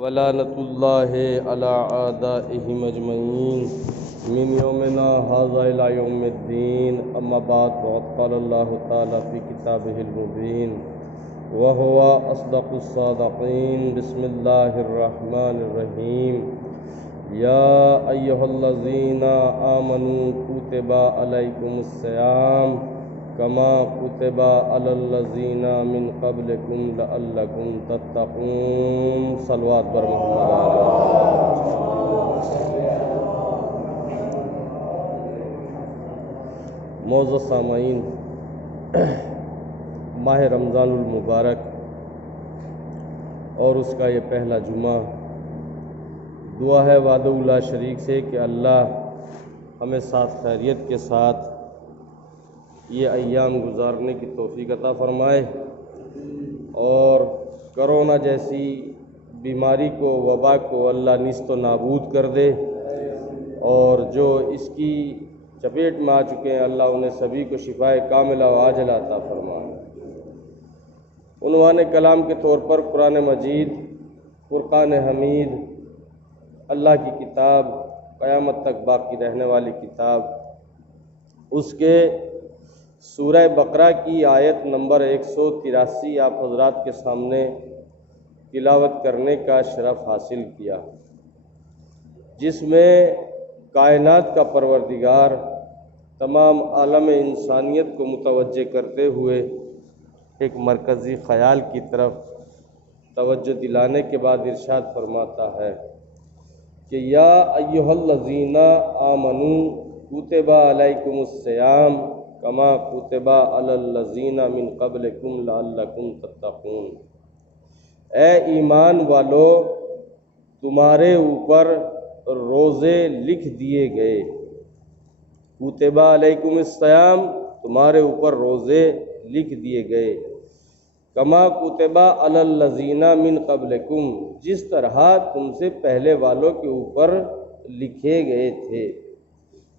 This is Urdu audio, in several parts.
ولعنۃ اللہ علی اعدائہم اجمعین من یومنا ھذا الی یوم الدین اما بعد فقد قال اللہ تعالی فی کتابہ المبین وہو اصدق الصادقین بسم اللہ الرحمن الرحیم یا ایھا الذین آمنوا کتب علیکم الصیام کما کتب علی الذین من قبلکم لعلکم تتقون صلوات بر محمد معزز سامعین، ماہ رمضان المبارک اور اس کا یہ پہلا جمعہ، دعا ہے وحدہ لا شریک سے کہ اللہ ہمیں ساتھ خیریت کے ساتھ یہ ایام گزارنے کی توفیق عطا فرمائے اور کرونا جیسی بیماری کو، وبا کو اللہ نیست و نابود کر دے، اور جو اس کی چپیٹ میں آ چکے ہیں اللہ انہیں سبھی کو شفائے کاملہ و عاجلہ عطا فرمائے۔ عنوان کلام کے طور پر قرآن مجید، فرقان حمید، اللہ کی کتاب، قیامت تک باقی رہنے والی کتاب، اس کے سورہ بقرہ کی آیت نمبر 183 آپ حضرات کے سامنے تلاوت کرنے کا شرف حاصل کیا، جس میں کائنات کا پروردگار تمام عالم انسانیت کو متوجہ کرتے ہوئے ایک مرکزی خیال کی طرف توجہ دلانے کے بعد ارشاد فرماتا ہے کہ یا ایھا الذین آمنوا کتب علیکم الصیام کما کتب علی الذین من قبلکم لعلکم تتقون، اے ایمان والو تمہارے اوپر روزے لکھ دیے گئے، کتب علیکم الصیام تمہارے اوپر روزے لکھ دیے گئے، کما کتب علی الذین من قبلکم جس طرح تم سے پہلے والوں کے اوپر لکھے گئے تھے۔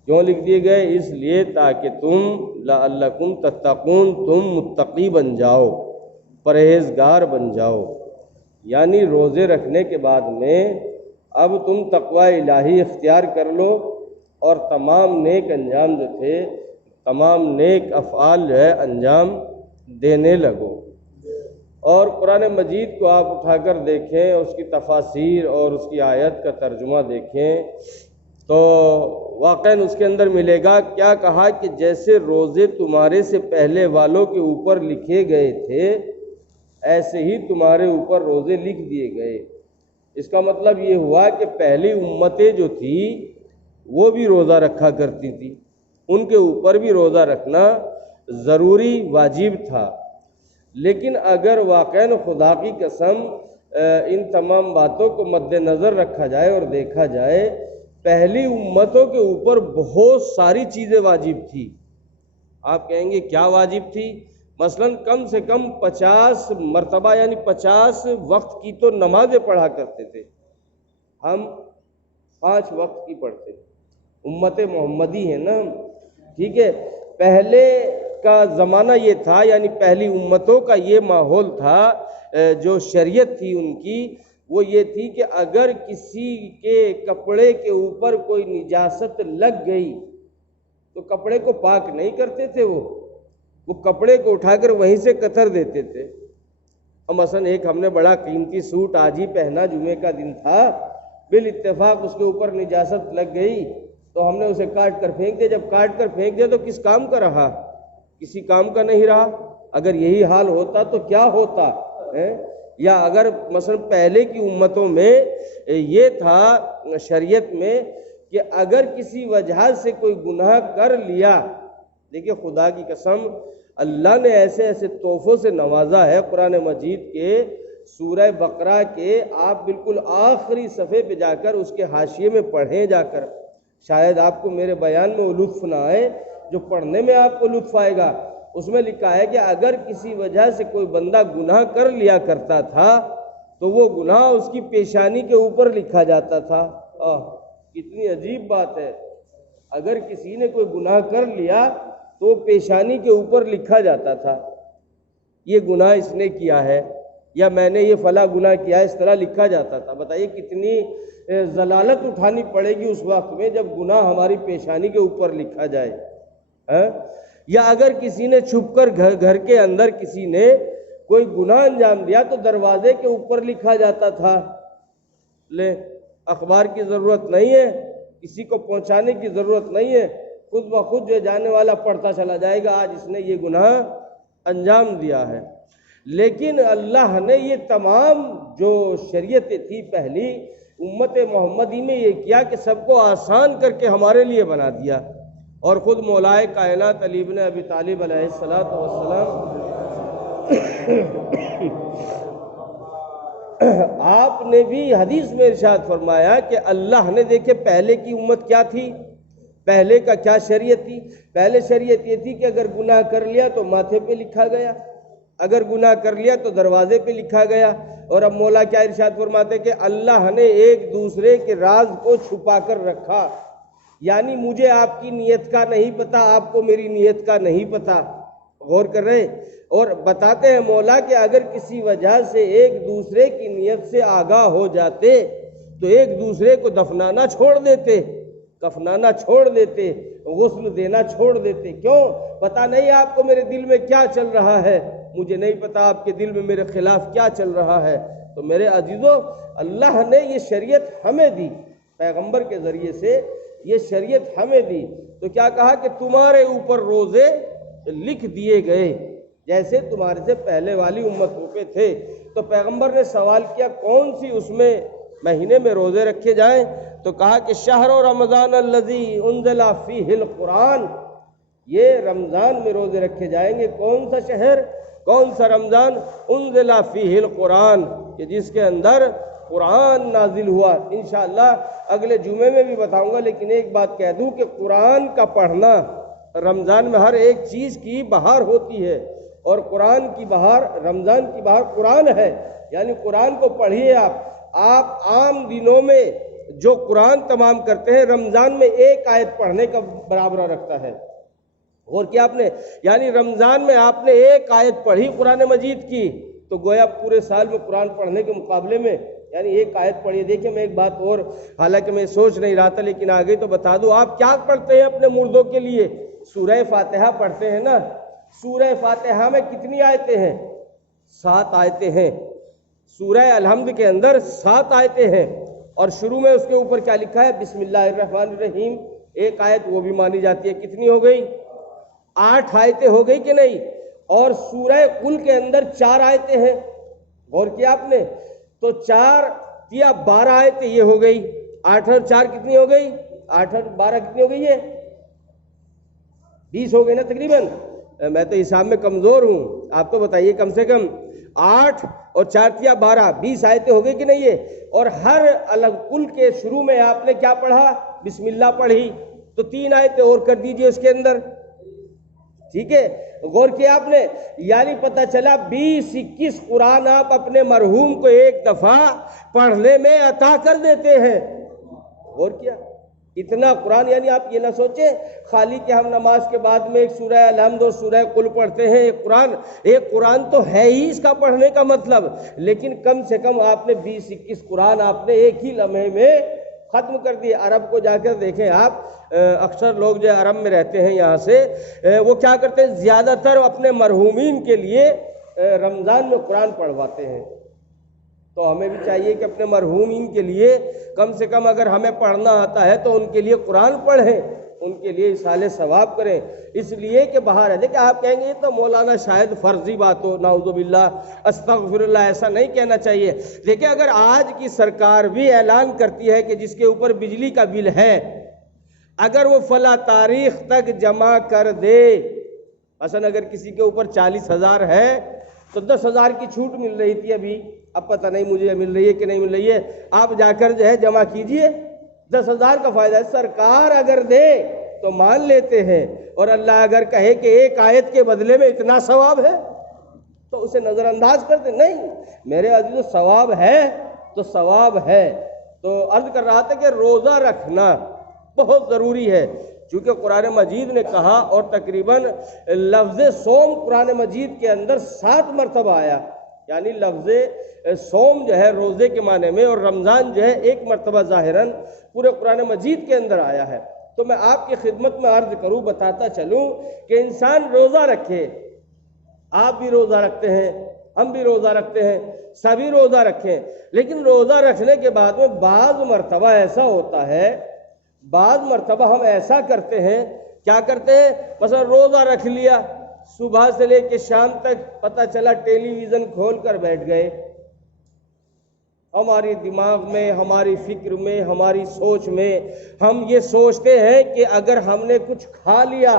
کیوں لکھ دیے گئے؟ اس لیے تاکہ تم لعلکم تتقون، تم متقی بن جاؤ، پرہیزگار بن جاؤ، یعنی روزے رکھنے کے بعد میں اب تم تقوی الہی اختیار کر لو اور تمام نیک انجام جو تھے، تمام نیک افعال جو ہے انجام دینے لگو۔ اور قرآن مجید کو آپ اٹھا کر دیکھیں، اس کی تفاسیر اور اس کی آیت کا ترجمہ دیکھیں تو واقعاً اس کے اندر ملے گا کیا کہا کہ جیسے روزے تمہارے سے پہلے والوں کے اوپر لکھے گئے تھے، ایسے ہی تمہارے اوپر روزے لکھ دیے گئے۔ اس کا مطلب یہ ہوا کہ پہلی امتیں جو تھی وہ بھی روزہ رکھا کرتی تھی، ان کے اوپر بھی روزہ رکھنا ضروری واجب تھا۔ لیکن اگر واقعاً خدا کی قسم ان تمام باتوں کو مد نظر رکھا جائے اور دیکھا جائے، پہلی امتوں کے اوپر بہت ساری چیزیں واجب تھی۔ آپ کہیں گے کیا واجب تھی؟ مثلاً کم سے کم 50 مرتبہ یعنی 50 وقت کی تو نمازیں پڑھا کرتے تھے، ہم 5 وقت کی پڑھتے، امت محمدی ہے نا، ٹھیک ہے۔ پہلے کا زمانہ یہ تھا، یعنی پہلی امتوں کا یہ ماحول تھا، جو شریعت تھی ان کی وہ یہ تھی کہ اگر کسی کے کپڑے کے اوپر کوئی نجاست لگ گئی تو کپڑے کو پاک نہیں کرتے تھے، وہ کپڑے کو اٹھا کر وہیں سے کتر دیتے تھے۔ اور مثلا ایک ہم نے بڑا قیمتی سوٹ آج ہی پہنا، جمعے کا دن تھا، بالاتفاق اس کے اوپر نجاست لگ گئی تو ہم نے اسے کاٹ کر پھینک دیا۔ جب کاٹ کر پھینک دیا تو کس کام کا رہا؟ کسی کام کا نہیں رہا۔ اگر یہی حال ہوتا تو کیا ہوتا ہے؟ یا اگر مثلا پہلے کی امتوں میں یہ تھا شریعت میں کہ اگر کسی وجہ سے کوئی گناہ کر لیا، دیکھیے خدا کی قسم اللہ نے ایسے ایسے تحفوں سے نوازا ہے قرآن مجید کے سورہ بقرہ کے، آپ بالکل آخری صفحے پہ جا کر اس کے حاشیے میں پڑھیں جا کر، شاید آپ کو میرے بیان میں وہ لطف نہ آئے جو پڑھنے میں آپ کو لطف آئے گا۔ اس میں لکھا ہے کہ اگر کسی وجہ سے کوئی بندہ گناہ کر لیا کرتا تھا تو وہ گناہ اس کی پیشانی کے اوپر لکھا جاتا تھا۔ کتنی عجیب بات ہے، اگر کسی نے کوئی گناہ کر لیا تو پیشانی کے اوپر لکھا جاتا تھا یہ گناہ اس نے کیا ہے، یا میں نے یہ فلاں گناہ کیا، اس طرح لکھا جاتا تھا۔ بتائیے کتنی ضلالت اٹھانی پڑے گی اس وقت میں جب گناہ ہماری پیشانی کے اوپر لکھا جائے۔ یا اگر کسی نے چھپ کر گھر کے اندر کسی نے کوئی گناہ انجام دیا تو دروازے کے اوپر لکھا جاتا تھا۔ لے اخبار کی ضرورت نہیں ہے، کسی کو پہنچانے کی ضرورت نہیں ہے، خود بخود جو جانے والا پڑھتا چلا جائے گا آج اس نے یہ گناہ انجام دیا ہے۔ لیکن اللہ نے یہ تمام جو شریعتیں تھی پہلی امت محمدی میں یہ کیا کہ سب کو آسان کر کے ہمارے لیے بنا دیا، اور خود مولائے کائنات علی بن ابی طالب علیہ السلام آپ نے بھی حدیث میں ارشاد فرمایا کہ اللہ نے دیکھے پہلے کی امت کیا تھی، پہلے کا کیا شریعت تھی۔ پہلے شریعت یہ تھی کہ اگر گناہ کر لیا تو ماتھے پہ لکھا گیا، اگر گناہ کر لیا تو دروازے پہ لکھا گیا۔ اور اب مولا کیا ارشاد فرماتے کہ اللہ نے ایک دوسرے کے راز کو چھپا کر رکھا، یعنی مجھے آپ کی نیت کا نہیں پتا، آپ کو میری نیت کا نہیں پتا۔ غور کر رہے ہیں؟ اور بتاتے ہیں مولا کہ اگر کسی وجہ سے ایک دوسرے کی نیت سے آگاہ ہو جاتے تو ایک دوسرے کو دفنانا چھوڑ دیتے، کفنانا چھوڑ دیتے، غسل دینا چھوڑ دیتے۔ کیوں؟ پتہ نہیں آپ کو میرے دل میں کیا چل رہا ہے، مجھے نہیں پتا آپ کے دل میں میرے خلاف کیا چل رہا ہے۔ تو میرے عزیزو، اللہ نے یہ شریعت ہمیں دی، پیغمبر کے ذریعے سے یہ شریعت ہمیں دی۔ تو کیا کہا کہ تمہارے اوپر روزے لکھ دیے گئے جیسے تمہارے سے پہلے والی امتوں پہ تھے۔ تو پیغمبر نے سوال کیا کون سی اس میں مہینے میں روزے رکھے جائیں؟ تو کہا کہ شہر رمضان الذی انزل فیہ القرآن، یہ رمضان میں روزے رکھے جائیں گے۔ کون سا شہر، کون سا رمضان؟ انزل فیہ القرآن، کہ جس کے اندر قرآن نازل ہوا۔ انشاءاللہ اگلے جمعے میں بھی بتاؤں گا، لیکن ایک بات کہہ دوں کہ قرآن کا پڑھنا، رمضان میں ہر ایک چیز کی بہار ہوتی ہے، اور قرآن کی بہار، رمضان کی بہار قرآن ہے، یعنی قرآن کو پڑھیے آپ عام دنوں میں جو قرآن تمام کرتے ہیں رمضان میں ایک آیت پڑھنے کا برابر رکھتا ہے۔ اور کیا آپ نے، یعنی رمضان میں آپ نے ایک آیت پڑھی قرآن مجید کی تو گویا پورے سال میں قرآن پڑھنے کے مقابلے میں یعنی ایک آیت پڑھیے۔ دیکھیں میں ایک بات اور، حالانکہ میں سوچ نہیں رہا تھا لیکن آگے تو بتا دوں، آپ کیا پڑھتے ہیں اپنے مردوں کے لیے؟ سورہ فاتحہ پڑھتے ہیں نا۔ سورہ فاتحہ میں کتنی آیتیں ہیں؟ 7 آیتیں ہیں۔ سورہ الحمد کے اندر 7 آیتیں ہیں، اور شروع میں اس کے اوپر کیا لکھا ہے؟ بسم اللہ الرحمن الرحیم، ایک آیت وہ بھی مانی جاتی ہے۔ کتنی ہو گئی؟ 8 آیتیں ہو گئی کہ نہیں؟ اور سورہ قل کے اندر 4 آیتیں ہیں۔ غور کیا آپ نے؟ تو 4 یا 12 آیتیں یہ ہو گئی۔ 8 اور 4 کتنی ہو گئی؟ 8 اور 12 کتنی ہو گئی ہے؟ 20 ہو گئی نا تقریباً۔ میں تو حساب میں کمزور ہوں، آپ تو بتائیے کم سے کم 8 اور 4 یا 12، 20 آیتیں ہو گئی کہ نہیں ہے؟ اور ہر الگ کل کے شروع میں آپ نے کیا پڑھا؟ بسم اللہ پڑھی، تو 3 آیتیں اور کر دیجئے اس کے اندر، ٹھیک ہے؟ غور کیا آپ نے؟ یعنی پتہ چلا 20-21 قرآن آپ اپنے مرحوم کو ایک دفعہ پڑھنے میں عطا کر دیتے ہیں۔ غور کیا؟ اتنا قرآن، یعنی آپ یہ نہ سوچیں خالی کہ ہم نماز کے بعد میں ایک سورہ الحمد اور سورہ قل پڑھتے ہیں۔ ایک قرآن تو ہے ہی اس کا پڑھنے کا مطلب، لیکن کم سے کم آپ نے 20-21 قرآن آپ نے ایک ہی لمحے میں ختم کر دیے۔ عرب کو جا کر دیکھیں آپ، اکثر لوگ جو عرب میں رہتے ہیں یہاں سے، وہ کیا کرتے ہیں؟ زیادہ تر اپنے مرحومین کے لیے رمضان میں قرآن پڑھواتے ہیں۔ تو ہمیں بھی چاہیے کہ اپنے مرحومین کے لیے کم سے کم اگر ہمیں پڑھنا آتا ہے تو ان کے لیے قرآن پڑھیں، ان کے لیے اصالِ ثواب کریں، اس لیے کہ بہار ہے۔ دیکھیں آپ کہیں گے یہ تو مولانا شاید فرضی بات ہو، نعوذ باللہ استغفر اللہ، ایسا نہیں کہنا چاہیے۔ دیکھیں اگر آج کی سرکار بھی اعلان کرتی ہے کہ جس کے اوپر بجلی کا بل ہے اگر وہ فلاں تاریخ تک جمع کر دے، مثلا اگر کسی کے اوپر 40,000 ہے تو 10,000 کی چھوٹ مل رہی تھی ابھی، اب پتہ نہیں مجھے مل رہی ہے کہ نہیں مل رہی ہے، آپ جا کر جو ہے جمع کیجئے، 10,000 کا فائدہ ہے۔ سرکار اگر دے تو مان لیتے ہیں، اور اللہ اگر کہے کہ ایک آیت کے بدلے میں اتنا ثواب ہے تو اسے نظر انداز کرتے نہیں۔ میرے عزیزو ثواب ہے تو ثواب ہے۔ تو عرض کر رہا تھا کہ روزہ رکھنا بہت ضروری ہے، چونکہ قرآن مجید نے کہا، اور تقریباً لفظ صوم قرآن مجید کے اندر 7 مرتبہ آیا۔ یعنی لفظ صوم جو ہے روزے کے معنی میں، اور رمضان جو ہے ایک مرتبہ ظاہراً پورے قرآن مجید کے اندر آیا ہے۔ تو میں آپ کی خدمت میں عرض کروں، بتاتا چلوں کہ انسان روزہ رکھے، آپ بھی روزہ رکھتے ہیں، ہم بھی روزہ رکھتے ہیں، سبھی روزہ رکھیں، لیکن روزہ رکھنے کے بعد میں بعض مرتبہ ایسا ہوتا ہے، بعض مرتبہ ہم ایسا کرتے ہیں، کیا کرتے ہیں؟ مثلا روزہ رکھ لیا، صبح سے لے کے شام تک پتہ چلا ٹیلی ویژن کھول کر بیٹھ گئے، ہماری دماغ میں، ہماری فکر میں، ہماری سوچ میں ہم یہ سوچتے ہیں کہ اگر ہم نے کچھ کھا لیا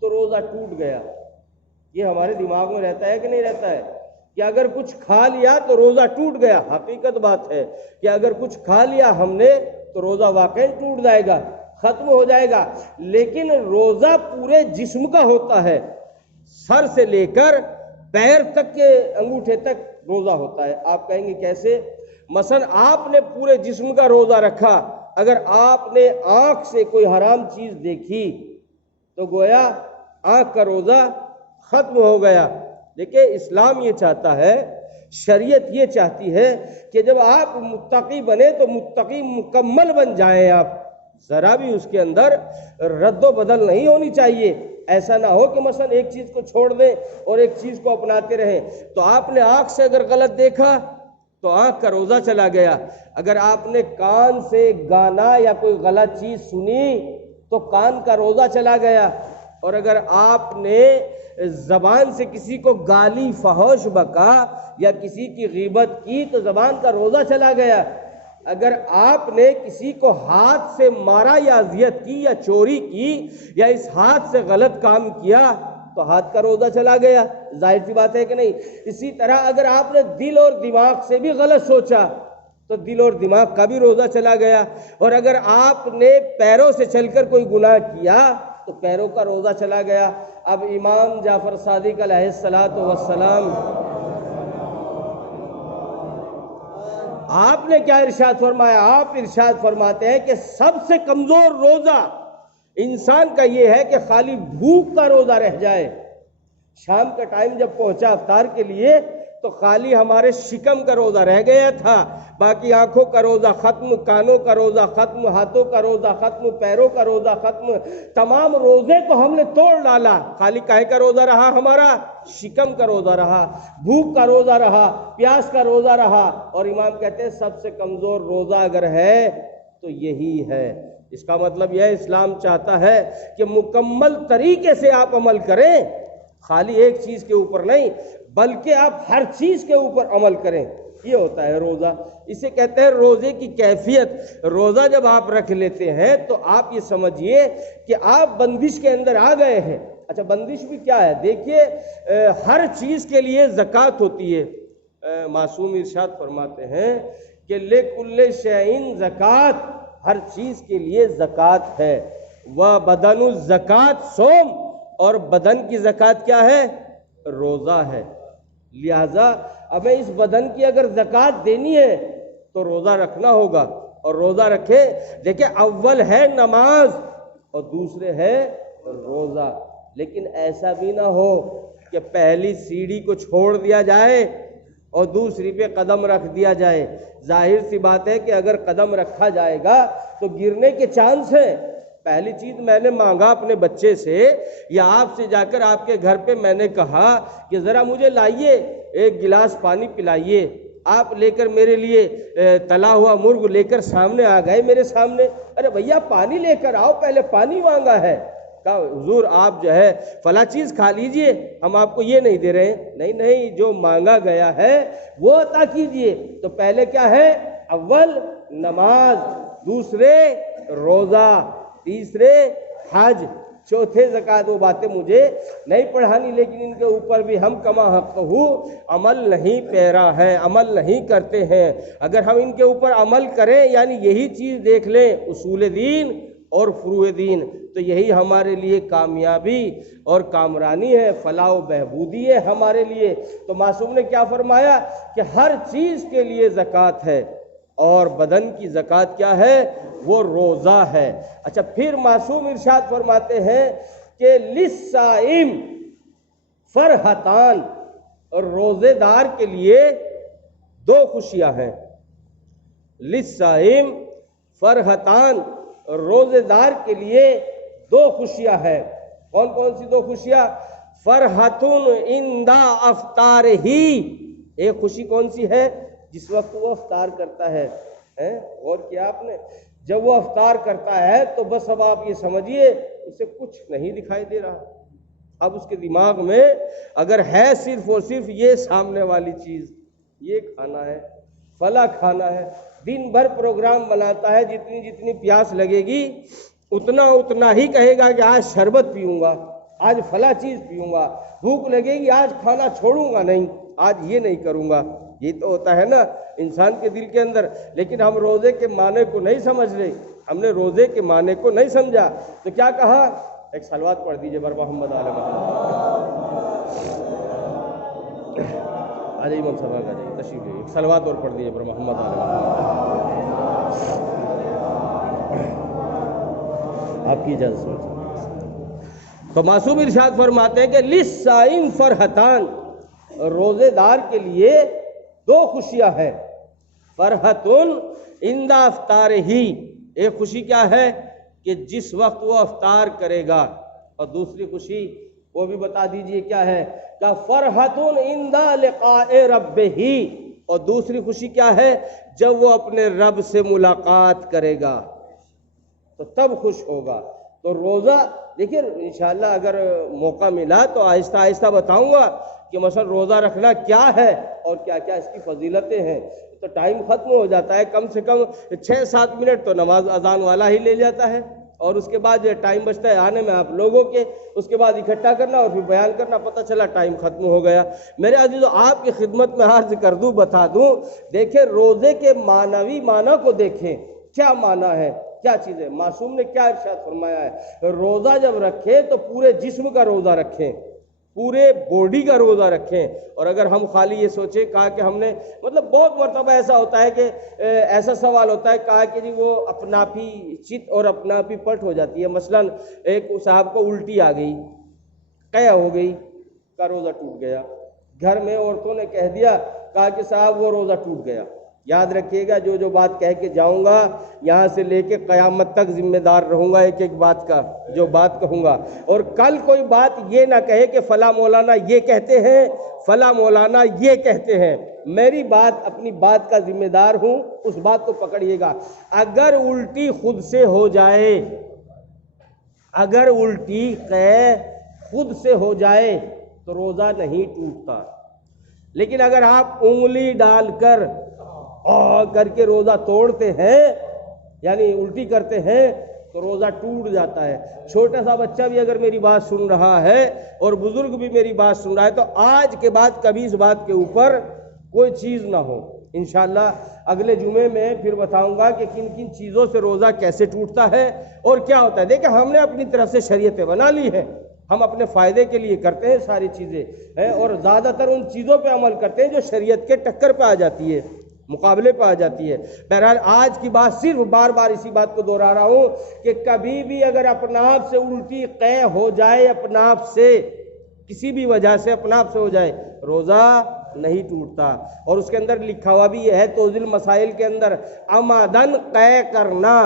تو روزہ ٹوٹ گیا۔ یہ ہمارے دماغ میں رہتا ہے کہ نہیں رہتا ہے کہ اگر کچھ کھا لیا تو روزہ ٹوٹ گیا؟ حقیقت بات ہے کہ اگر کچھ کھا لیا ہم نے تو روزہ واقعی ٹوٹ جائے گا، ختم ہو جائے گا۔ لیکن روزہ پورے جسم کا ہوتا ہے، سر سے لے کر پیر تک کے انگوٹھے تک روزہ ہوتا ہے۔ آپ کہیں گے کیسے؟ مثلا آپ نے پورے جسم کا روزہ رکھا، اگر آپ نے آنکھ سے کوئی حرام چیز دیکھی تو گویا آنکھ کا روزہ ختم ہو گیا۔ دیکھیں اسلام یہ چاہتا ہے، شریعت یہ چاہتی ہے کہ جب آپ متقی بنے تو متقی مکمل بن جائیں، آپ ذرا بھی اس کے اندر رد و بدل نہیں ہونی چاہیے۔ ایسا نہ ہو کہ مثلا ایک چیز کو چھوڑ دیں اور ایک چیز کو اپناتے رہیں۔ تو آپ نے آنکھ سے اگر غلط دیکھا تو آنکھ کا روزہ چلا گیا، اگر آپ نے کان سے گانا یا کوئی غلط چیز سنی تو کان کا روزہ چلا گیا، اور اگر آپ نے زبان سے کسی کو گالی فحش بکا یا کسی کی غیبت کی تو زبان کا روزہ چلا گیا، اگر آپ نے کسی کو ہاتھ سے مارا یا اذیت کی یا چوری کی یا اس ہاتھ سے غلط کام کیا تو ہاتھ کا روزہ چلا گیا۔ ظاہر سی بات ہے کہ نہیں؟ اسی طرح اگر آپ نے دل اور دماغ سے بھی غلط سوچا تو دل اور دماغ کا بھی روزہ چلا گیا، اور اگر آپ نے پیروں سے چل کر کوئی گناہ کیا تو پیروں کا روزہ چلا گیا۔ اب امام جعفر صادق علیہ السلام آپ نے کیا ارشاد فرمایا؟ آپ ارشاد فرماتے ہیں کہ سب سے کمزور روزہ انسان کا یہ ہے کہ خالی بھوک کا روزہ رہ جائے۔ شام کا ٹائم جب پہنچا افطار کے لیے تو خالی ہمارے شکم کا روزہ رہ گیا تھا، باقی آنکھوں کا روزہ ختم، کانوں کا روزہ ختم، ہاتھوں کا روزہ ختم، پیروں کا روزہ ختم، تمام روزے کو ہم نے توڑ ڈالا۔ خالی کاہے کا روزہ رہا؟ ہمارا شکم کا روزہ رہا، بھوک کا روزہ رہا، پیاس کا روزہ رہا، اور امام کہتے ہیں سب سے کمزور روزہ اگر ہے تو یہی ہے۔ اس کا مطلب یہ اسلام چاہتا ہے کہ مکمل طریقے سے آپ عمل کریں، خالی ایک چیز کے اوپر نہیں بلکہ آپ ہر چیز کے اوپر عمل کریں۔ یہ ہوتا ہے روزہ، اسے کہتے ہیں روزے کی کیفیت۔ روزہ جب آپ رکھ لیتے ہیں تو آپ یہ سمجھیے کہ آپ بندش کے اندر آ گئے ہیں۔ اچھا بندش بھی کیا ہے؟ دیکھیے ہر چیز کے لیے زکوٰۃ ہوتی ہے۔ معصوم ارشاد فرماتے ہیں کہ لِکُلِّ شَیْءٍ زکوٰۃ، ہر چیز کے لیے زکوٰۃ ہے۔ وَبَدَنُ الزَّکَاۃ صوم، اور بدن کی زکوٰۃ کیا ہے؟ روزہ ہے۔ لہذا ہمیں اس بدن کی اگر زکوٰۃ دینی ہے تو روزہ رکھنا ہوگا، اور روزہ رکھے۔ دیکھیں اول ہے نماز اور دوسرے ہے روزہ، لیکن ایسا بھی نہ ہو کہ پہلی سیڑھی کو چھوڑ دیا جائے اور دوسری پہ قدم رکھ دیا جائے۔ ظاہر سی بات ہے کہ اگر قدم رکھا جائے گا تو گرنے کے چانس ہیں۔ پہلی چیز میں نے مانگا اپنے بچے سے یا آپ سے جا کر آپ کے گھر پہ میں نے کہا کہ ذرا مجھے لائیے ایک گلاس پانی پلائیے، آپ لے کر میرے لیے تلا ہوا مرغ لے کر سامنے آ گئے میرے سامنے، ارے بھیا پانی لے کر آؤ، پہلے پانی مانگا ہے۔ کہا حضور آپ جو ہے فلاں چیز کھا لیجئے، ہم آپ کو یہ نہیں دے رہے ہیں۔ نہیں نہیں، جو مانگا گیا ہے وہ عطا کیجئے۔ تو پہلے کیا ہے؟ اول نماز، دوسرے روزہ، تیسرے حج، چوتھے زکوٰۃ۔ وہ باتیں مجھے نہیں پڑھانی، لیکن ان کے اوپر بھی ہم کما حق عمل نہیں پیرا ہے، عمل نہیں کرتے ہیں۔ اگر ہم ان کے اوپر عمل کریں، یعنی یہی چیز دیکھ لیں اصول دین اور فروع دین، تو یہی ہمارے لیے کامیابی اور کامرانی ہے، فلاح و بہبودی ہے ہمارے لیے۔ تو معصوم نے کیا فرمایا کہ ہر چیز کے لیے زکوٰۃ ہے، اور بدن کی زکوٰۃ کیا ہے؟ وہ روزہ ہے۔ اچھا پھر معصوم ارشاد فرماتے ہیں کہ للصائم فرحتان، اور روزے دار کے لیے دو خوشیاں ہیں۔ للصائم فرحتان، روزے دار کے لیے دو خوشیاں ہیں۔ کون کون سی دو خوشیاں؟ فرحتن عند افطارہ، ایک خوشی کون سی ہے؟ جس وقت وہ افطار کرتا ہے۔ غور کیا آپ نے؟ جب وہ افطار کرتا ہے تو بس اب آپ یہ سمجھیے اسے کچھ نہیں دکھائی دے رہا۔ اب اس کے دماغ میں اگر ہے صرف اور صرف یہ سامنے والی چیز، یہ کھانا ہے، فلاں کھانا ہے، دن بھر پروگرام بناتا ہے، جتنی جتنی پیاس لگے گی اتنا اتنا ہی کہے گا کہ آج شربت پیوں گا، آج فلاں چیز پیوں گا، بھوک لگے گی آج کھانا چھوڑوں گا نہیں، آج یہ نہیں کروں گا۔ یہ تو ہوتا ہے نا انسان کے دل کے اندر۔ لیکن ہم روزے کے معنی کو نہیں سمجھ رہے، ہم نے روزے کے معنی کو نہیں سمجھا۔ تو کیا کہا؟ ایک صلوات پڑھ دیجئے بر محمد آل محمد۔ آجائیے امام صاحب، آ جائیے، تشریف لے، ایک صلوات اور پڑھ دیجئے بر محمد آل محمد۔ آپ کی اجازت سے تو معصوم ارشاد فرماتے ہیں کہ للصائم فرحتان، روزے دار کے لیے دو خوشیاں ہیں۔ فرحتن عند افطارہ، ایک خوشی کیا ہے کہ جس وقت وہ افطار کرے گا، اور دوسری خوشی وہ بھی بتا دیجئے کیا ہے؟ کہ فرحتن عند لقاء ربہ، اور دوسری خوشی کیا ہے؟ جب وہ اپنے رب سے ملاقات کرے گا تو تب خوش ہوگا۔ تو روزہ دیکھیے انشاءاللہ اگر موقع ملا تو آہستہ آہستہ بتاؤں گا کہ مثلا روزہ رکھنا کیا ہے اور کیا کیا اس کی فضیلتیں ہیں۔ تو ٹائم ختم ہو جاتا ہے، کم سے کم 6-7 منٹ تو نماز اذان والا ہی لے جاتا ہے، اور اس کے بعد جو ٹائم بچتا ہے آنے میں آپ لوگوں کے، اس کے بعد اکٹھا کرنا اور پھر بیان کرنا، پتہ چلا ٹائم ختم ہو گیا۔ میرے عزیزو، آپ کی خدمت میں عرض کر دوں، بتا دوں، دیکھیں روزے کے معنوی معنی کو دیکھیں، کیا معنی ہے، کیا چیز ہے۔ معصوم نے کیا ارشاد فرمایا ہے؟ روزہ جب رکھیں تو پورے جسم کا روزہ رکھیں، پورے باڈی کا روزہ رکھیں۔ اور اگر ہم خالی یہ سوچیں، کہا کہ ہم نے مطلب بہت مرتبہ ایسا ہوتا ہے کہ ایسا سوال ہوتا ہے، کہا کہ جی وہ اپناپی چت اور اپناپی پٹ ہو جاتی ہے۔ مثلا ایک صاحب کو الٹی آ گئی، قے ہو گئی، کا روزہ ٹوٹ گیا۔ گھر میں عورتوں نے کہہ دیا، کہا کہ صاحب وہ روزہ ٹوٹ گیا۔ یاد رکھیے گا، جو بات کہہ کے جاؤں گا یہاں سے لے کے قیامت تک ذمہ دار رہوں گا ایک ایک بات کا، جو بات کہوں گا۔ اور کل کوئی بات یہ نہ کہے کہ فلاں مولانا یہ کہتے ہیں، فلاں مولانا یہ کہتے ہیں۔ میری بات، اپنی بات کا ذمہ دار ہوں، اس بات کو پکڑیے گا۔ اگر الٹی خود سے ہو جائے، اگر الٹی قے خود سے ہو جائے تو روزہ نہیں ٹوٹتا۔ لیکن اگر آپ انگلی ڈال کر کے روزہ توڑتے ہیں، یعنی الٹی کرتے ہیں، تو روزہ ٹوٹ جاتا ہے۔ چھوٹا سا بچہ بھی اگر میری بات سن رہا ہے اور بزرگ بھی میری بات سن رہا ہے تو آج کے بعد کبھی اس بات کے اوپر کوئی چیز نہ ہو۔ انشاءاللہ اگلے جمعے میں پھر بتاؤں گا کہ کن کن چیزوں سے روزہ کیسے ٹوٹتا ہے اور کیا ہوتا ہے۔ دیکھیں ہم نے اپنی طرف سے شریعتیں بنا لی ہیں، ہم اپنے فائدے کے لیے کرتے ہیں ساری چیزیں، اور زیادہ تر ان چیزوں پہ عمل کرتے ہیں جو شریعت کے ٹکر پہ آ جاتی ہے، مقابلے پہ آ جاتی ہے۔ بہرحال آج کی بات صرف بار بار اسی بات کو دہرا رہا ہوں کہ کبھی بھی اگر اپنا آپ سے الٹی قے ہو جائے، اپنا آپ سے کسی بھی وجہ سے اپنا آپ سے ہو جائے، روزہ نہیں ٹوٹتا۔ اور اس کے اندر لکھا ہوا بھی یہ ہے توضیح المسائل کے اندر، عمدن قے کرنا،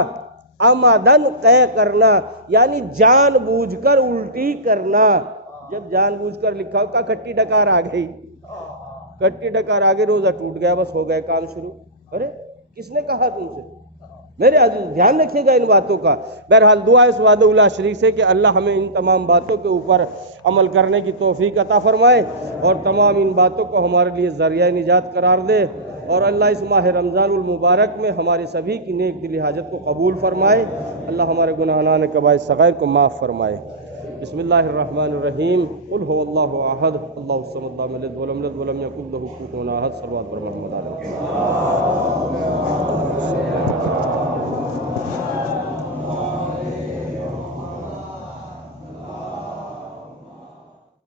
عمدن قے کرنا یعنی جان بوجھ کر الٹی کرنا۔ جب جان بوجھ کر لکھا ہو، کھٹی ڈکار آ گئی، کٹی ڈکار آگے، روزہ ٹوٹ گیا، بس ہو گئے کام شروع۔ ارے کس نے کہا تم سے؟ میرے عزیز دھیان رکھیے گا ان باتوں کا۔ بہرحال دعا اس وحدہ اللہ شریک سے کہ اللہ ہمیں ان تمام باتوں کے اوپر عمل کرنے کی توفیق عطا فرمائے، اور تمام ان باتوں کو ہمارے لیے ذریعہ نجات قرار دے، اور اللہ اس ماہ رمضان المبارک میں ہمارے سبھی کی نیک دلی حاجت کو قبول فرمائے، اللہ ہمارے گناہان کبائر صغائر کو معاف فرمائے۔ بسم اللہ الرحمن الرحیم، قل هو اللہ احد اللہ الصمد لم یلد ولم یولد ولم یکن له کفوا احد، صلوات بر محمد علیہ۔